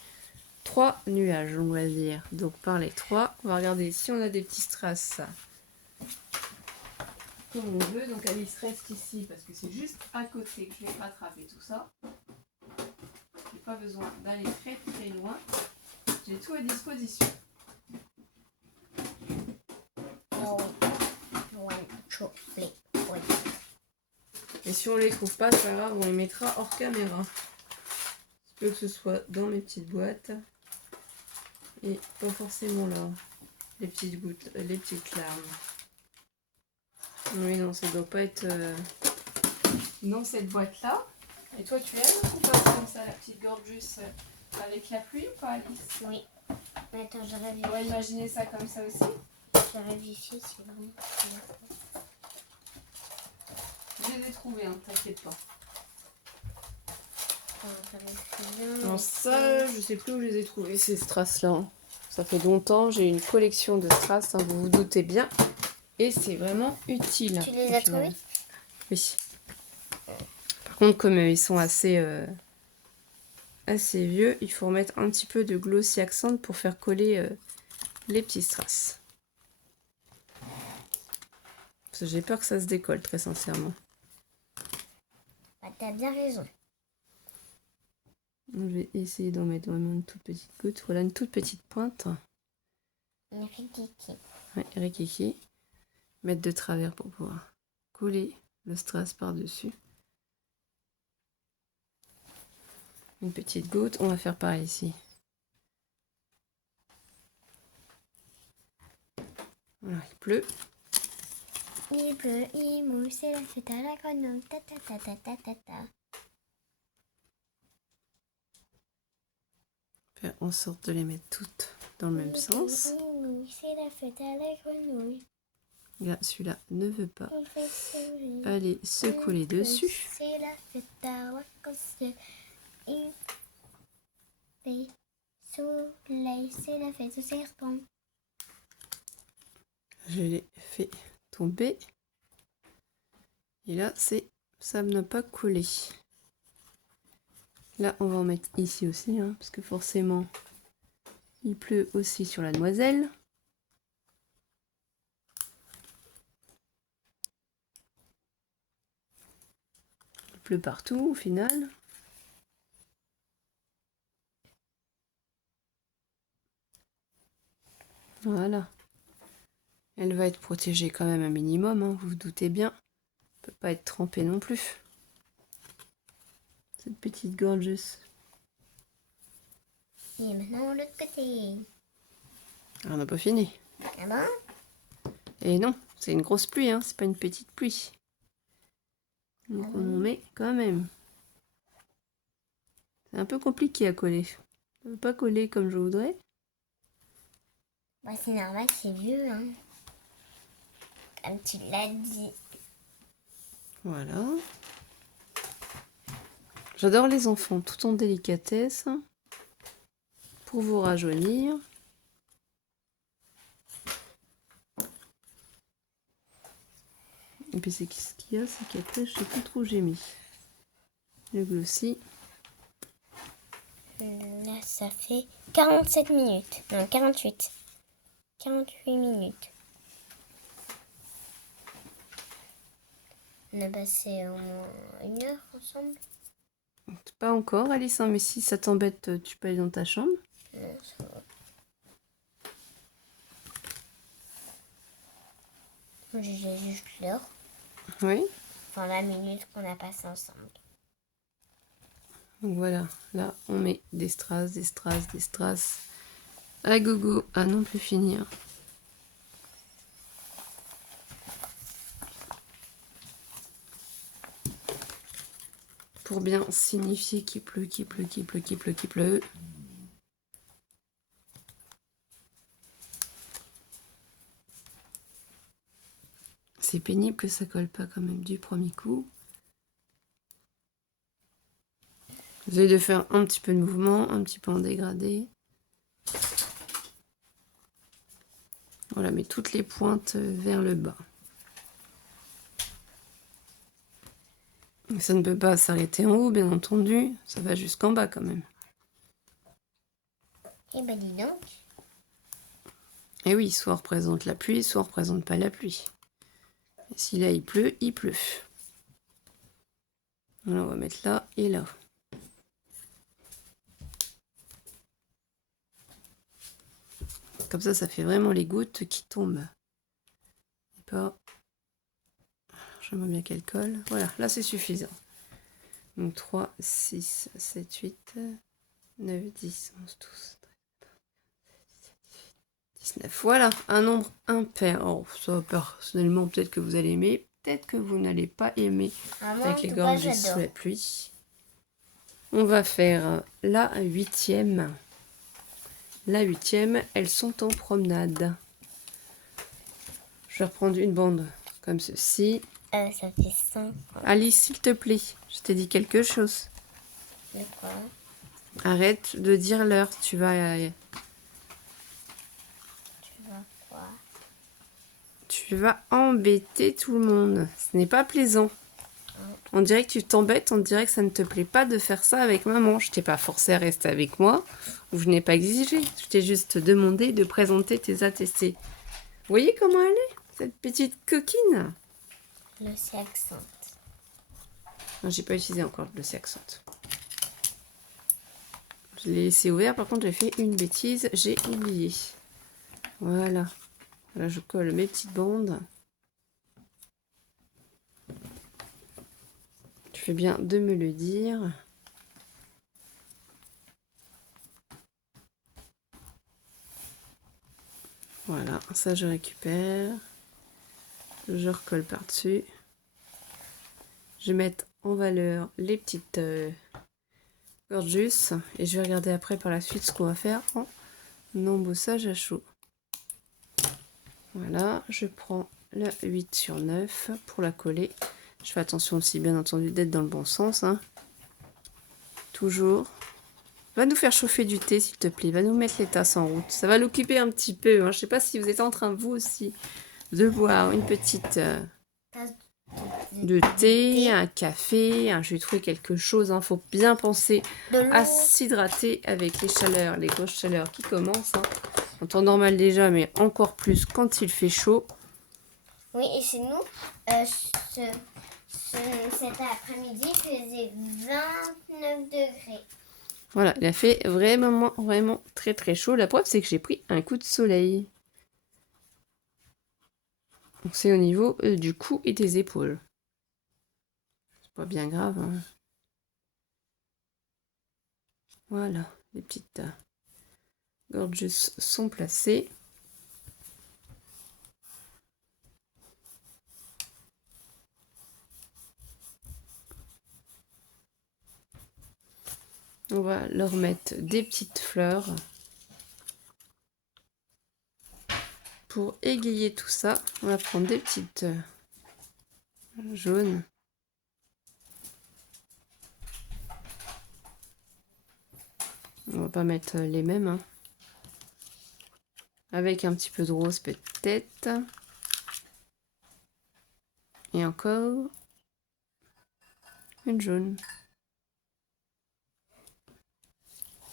3 nuages, on va dire. Donc, par les 3, on va regarder si on a des petits strass comme on veut. Donc, Alice reste ici parce que c'est juste à côté que je vais rattraper tout ça. J'ai pas besoin d'aller très très loin. J'ai tout à disposition. Et si on les trouve pas, c'est pas grave, on les mettra hors caméra. Je peux que ce soit dans mes petites boîtes. Et pas forcément là. Les petites gouttes, les petites larmes. Oui, non, ça doit pas être dans cette boîte-là. Et toi, tu aimes qu'on fasse comme ça, la petite gorgeous avec la pluie ou pas, Alice? Oui. Mais attends, j'aurais On va vérifié. imaginer ça comme ça aussi. J'aurais vérifié si vraiment. Je les ai trouvés, hein, t'inquiète pas. Attends, Alors ça, je sais plus où je les ai trouvés, ces strass-là. Hein. Ça fait longtemps, j'ai une collection de strass, hein, vous vous doutez bien. Et c'est vraiment utile. Tu les as trouvés? Oui. Par contre, comme ils sont assez vieux, il faut remettre un petit peu de glossy accent pour faire coller les petits strass. Parce que j'ai peur que ça se décolle, très sincèrement. Bah, t'as bien raison. Je vais essayer d'en mettre vraiment une toute petite goutte. Voilà, une toute petite pointe. Une rikiki. Ouais, rikiki. Mettre de travers pour pouvoir coller le strass par-dessus. Une petite goutte. On va faire pareil ici. Voilà, il pleut. Il pleut, il mouille, c'est la fête à la grenouille. Ta ta ta ta ta ta ta. Faire en sorte de les mettre toutes dans le même sens. Il mouille, c'est la fête à la grenouille. Là, celui-là ne veut pas Il fait sourire. aller se coller dessus. C'est la fête à Waconcieux. Il fait soleil, c'est la fête au serpent. Je l'ai fait tomber. Et là, ça n'a pas collé. Là, on va en mettre ici aussi, hein, parce que forcément, il pleut aussi sur la noiselle. Il pleut partout, au final. Voilà. Elle va être protégée quand même un minimum, hein, vous vous doutez bien. Elle ne peut pas être trempée non plus. Cette petite gorgeous. Et maintenant, l'autre côté. On n'a pas fini. Ah bon? Et non, c'est une grosse pluie, hein, c'est pas une petite pluie. Donc on en met quand même. C'est un peu compliqué à coller. Ça ne veut pas coller comme je voudrais. Bah, c'est normal, c'est vieux, hein. Comme tu l'as dit. Voilà. J'adore les enfants, tout en délicatesse. Pour vous rajeunir. Et puis c'est ce qu'il y a, c'est qu'après je sais plus trop où j'ai mis. Le glossy. Là, ça fait 47 minutes. Non, 48. 48 minutes. On a passé au moins 1 heure ensemble. Pas encore, Alice, hein, mais si ça t'embête, tu peux aller dans ta chambre. Non, ça va. J'ai juste l'heure. Oui. Enfin, la minute qu'on a passé ensemble. Donc voilà, là on met des strass, des strass, des strass. À gogo, à non plus finir. Pour bien signifier qu'il pleut, qu'il pleut, qu'il pleut, qu'il pleut, qu'il pleut. C'est pénible que ça colle pas quand même du premier coup. Vous allez de faire un petit peu de mouvement, un petit peu en dégradé. Voilà, mais toutes les pointes vers le bas. Ça ne peut pas s'arrêter en haut, bien entendu. Ça va jusqu'en bas quand même. Eh ben, dis donc. Et oui, soit on représente la pluie, soit on représente pas la pluie. Et si là il pleut, il pleut. Alors on va mettre là et là. Comme ça fait vraiment les gouttes qui tombent. Et pas... J'aimerais bien qu'elle colle. Voilà, là c'est suffisant. Donc 3, 6, 7, 8, 9, 10, 11, 12, 19. Voilà, un nombre impair. Oh, ça, personnellement, peut-être que vous allez aimer, peut-être que vous n'allez pas aimer Ah, moi, avec en les tout cas, gorges sous j'adore. la pluie. On va faire la 8e. La 8e, elles sont en promenade. Je vais reprendre une bande comme ceci. Ça fait 5. Alice, s'il te plaît, je t'ai dit quelque chose. De quoi? Arrête de dire l'heure, tu vas... Tu vois quoi? Tu vas embêter tout le monde. Ce n'est pas plaisant. On dirait que tu t'embêtes, on dirait que ça ne te plaît pas de faire ça avec maman. Je t'ai pas forcé à rester avec moi, ou je n'ai pas exigé. Je t'ai juste demandé de présenter tes attestés. Vous voyez comment elle est, cette petite coquine? Le accent. Non, j'ai pas utilisé encore le accent. Je l'ai laissé ouvert, par contre j'ai fait une bêtise, j'ai oublié. Voilà. Là je colle mes petites bandes. Tu fais bien de me le dire. Voilà, ça je récupère. Je recolle par-dessus. Je vais mettre en valeur les petites gorgeous. Et je vais regarder après par la suite ce qu'on va faire en embossage à chaud. Voilà, je prends la 8 sur 9 pour la coller. Je fais attention aussi, bien entendu, d'être dans le bon sens. Hein. Toujours. Va nous faire chauffer du thé, s'il te plaît. Va nous mettre les tasses en route. Ça va l'occuper un petit peu. Hein. Je ne sais pas si vous êtes en train, vous aussi, de boire une petite Tasse de thé, un café. Hein. Je vais trouver quelque chose. Il faut bien penser de l'eau. à s'hydrater avec les chaleurs, les grosses chaleurs qui commencent. Hein. En temps normal déjà, mais encore plus quand il fait chaud. Oui, et chez nous, cet après-midi, il faisait 29 degrés. Voilà, il a fait vraiment très très chaud. La preuve, c'est que j'ai pris un coup de soleil. Donc c'est au niveau du cou et des épaules. C'est pas bien grave. Hein. Voilà, les petites gorgeous sont placées. On va leur mettre des petites fleurs pour égayer tout ça. On va prendre des petites jaunes. On va pas mettre les mêmes. Hein. Avec un petit peu de rose peut-être. Et encore une jaune.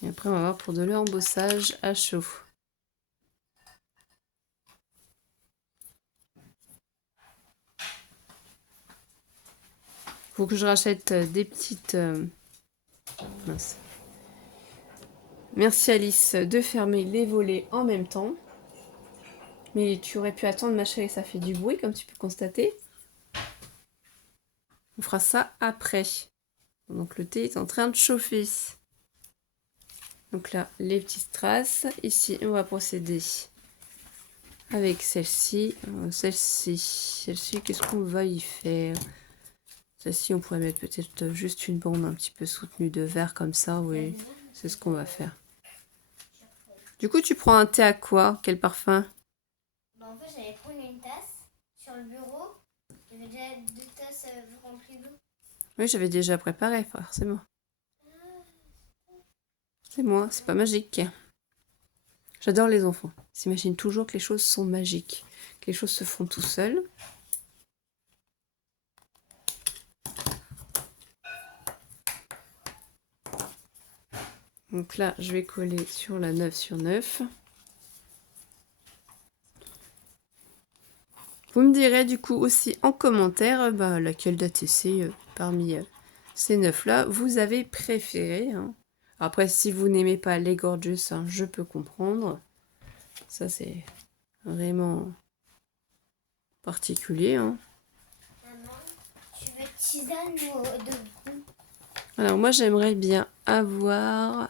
Et après, on va voir pour de l'embossage à chaud. Faut que je rachète des petites... mince. Merci Alice de fermer les volets en même temps. Mais tu aurais pu attendre, ma chérie, ça fait du bruit, comme tu peux constater. On fera ça après. Donc le thé est en train de chauffer. Donc là, les petites strass. Ici, on va procéder avec celle-ci. Celle-ci, qu'est-ce qu'on va y faire? Celle-ci, on pourrait mettre peut-être juste une bande un petit peu soutenue de vert comme ça. Oui, c'est ce qu'on va faire. Du coup, tu prends un thé à quoi? Quel parfum? En fait, j'allais prendre une tasse sur le bureau. J'avais déjà 2 tasses remplies d'eau. Oui, j'avais déjà préparé, forcément. C'est moi, c'est pas magique. J'adore les enfants. Ils s'imaginent toujours que les choses sont magiques, que les choses se font tout seuls. Donc là, je vais coller sur la 9 sur 9. Vous me direz du coup aussi en commentaire laquelle d'ATC parmi ces 9-là vous avez préféré. Hein. Après, si vous n'aimez pas les gorgeous, hein, je peux comprendre. Ça, c'est vraiment particulier. Hein. Maman, tu veux tisane ou de goût? Alors moi, j'aimerais bien avoir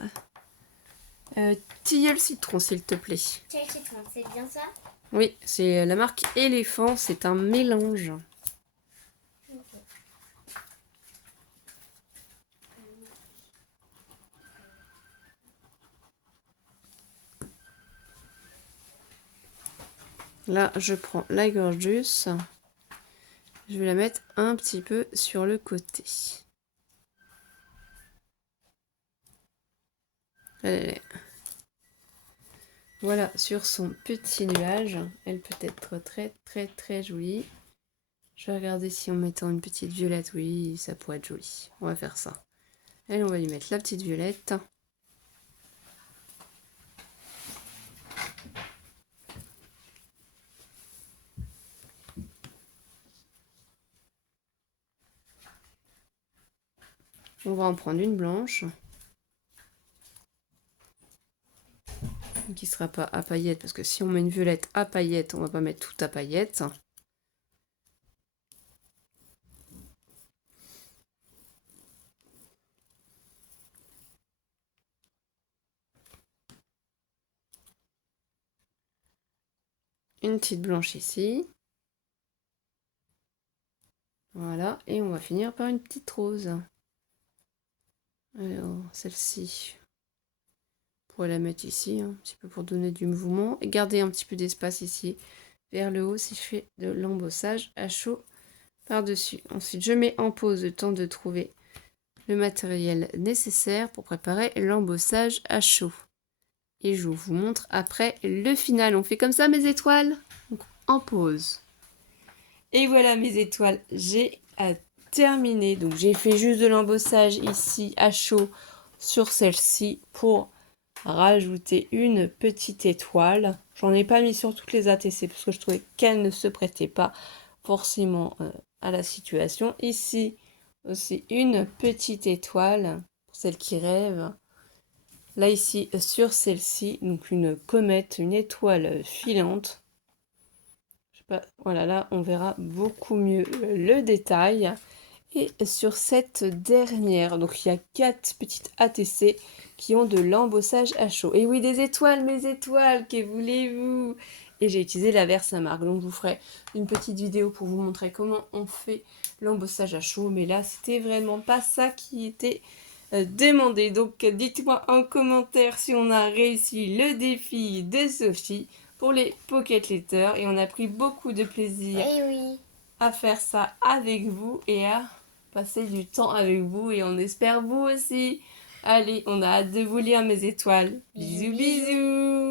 tilleul citron, s'il te plaît. Tilleul citron, c'est bien ça? Oui, c'est la marque Éléphant, c'est un mélange. Là, je prends la gorgeous. Je vais la mettre un petit peu sur le côté. Allez. Voilà, sur son petit nuage. Elle peut être très très très jolie. Je vais regarder si en mettant une petite violette, oui, ça pourrait être joli. On va faire ça. Elle, on va lui mettre la petite violette. On va en prendre une blanche. Qui ne sera pas à paillettes, parce que si on met une violette à paillettes, on va pas mettre tout à paillettes. Une petite blanche ici. Voilà, et on va finir par une petite rose. Alors, celle-ci, on pourrait la mettre ici, un petit peu pour donner du mouvement. Et garder un petit peu d'espace ici, vers le haut, si je fais de l'embossage à chaud par-dessus. Ensuite, je mets en pause le temps de trouver le matériel nécessaire pour préparer l'embossage à chaud. Et je vous montre après le final. On fait comme ça, mes étoiles. Donc, en pause. Et voilà, mes étoiles, j'ai terminé. Donc, j'ai fait juste de l'embossage ici à chaud sur celle-ci pour rajouter une petite étoile. J'en ai pas mis sur toutes les ATC parce que je trouvais qu'elles ne se prêtaient pas forcément à la situation. Ici aussi une petite étoile pour celle qui rêve. Là ici sur celle-ci, donc une comète, une étoile filante. Je sais pas, voilà, là on verra beaucoup mieux le détail. Et sur cette dernière, donc il y a 4 petites ATC qui ont de l'embossage à chaud. Et oui, des étoiles, mes étoiles, que voulez-vous? Et j'ai utilisé la Versamark, donc je vous ferai une petite vidéo pour vous montrer comment on fait l'embossage à chaud. Mais là, c'était vraiment pas ça qui était demandé. Donc dites-moi en commentaire si on a réussi le défi de Sophie pour les Pocket Letters. Et on a pris beaucoup de plaisir à faire ça avec vous et à passer du temps avec vous, et on espère vous aussi. Allez, on a hâte de vous lire, mes étoiles. Bisous, bisous.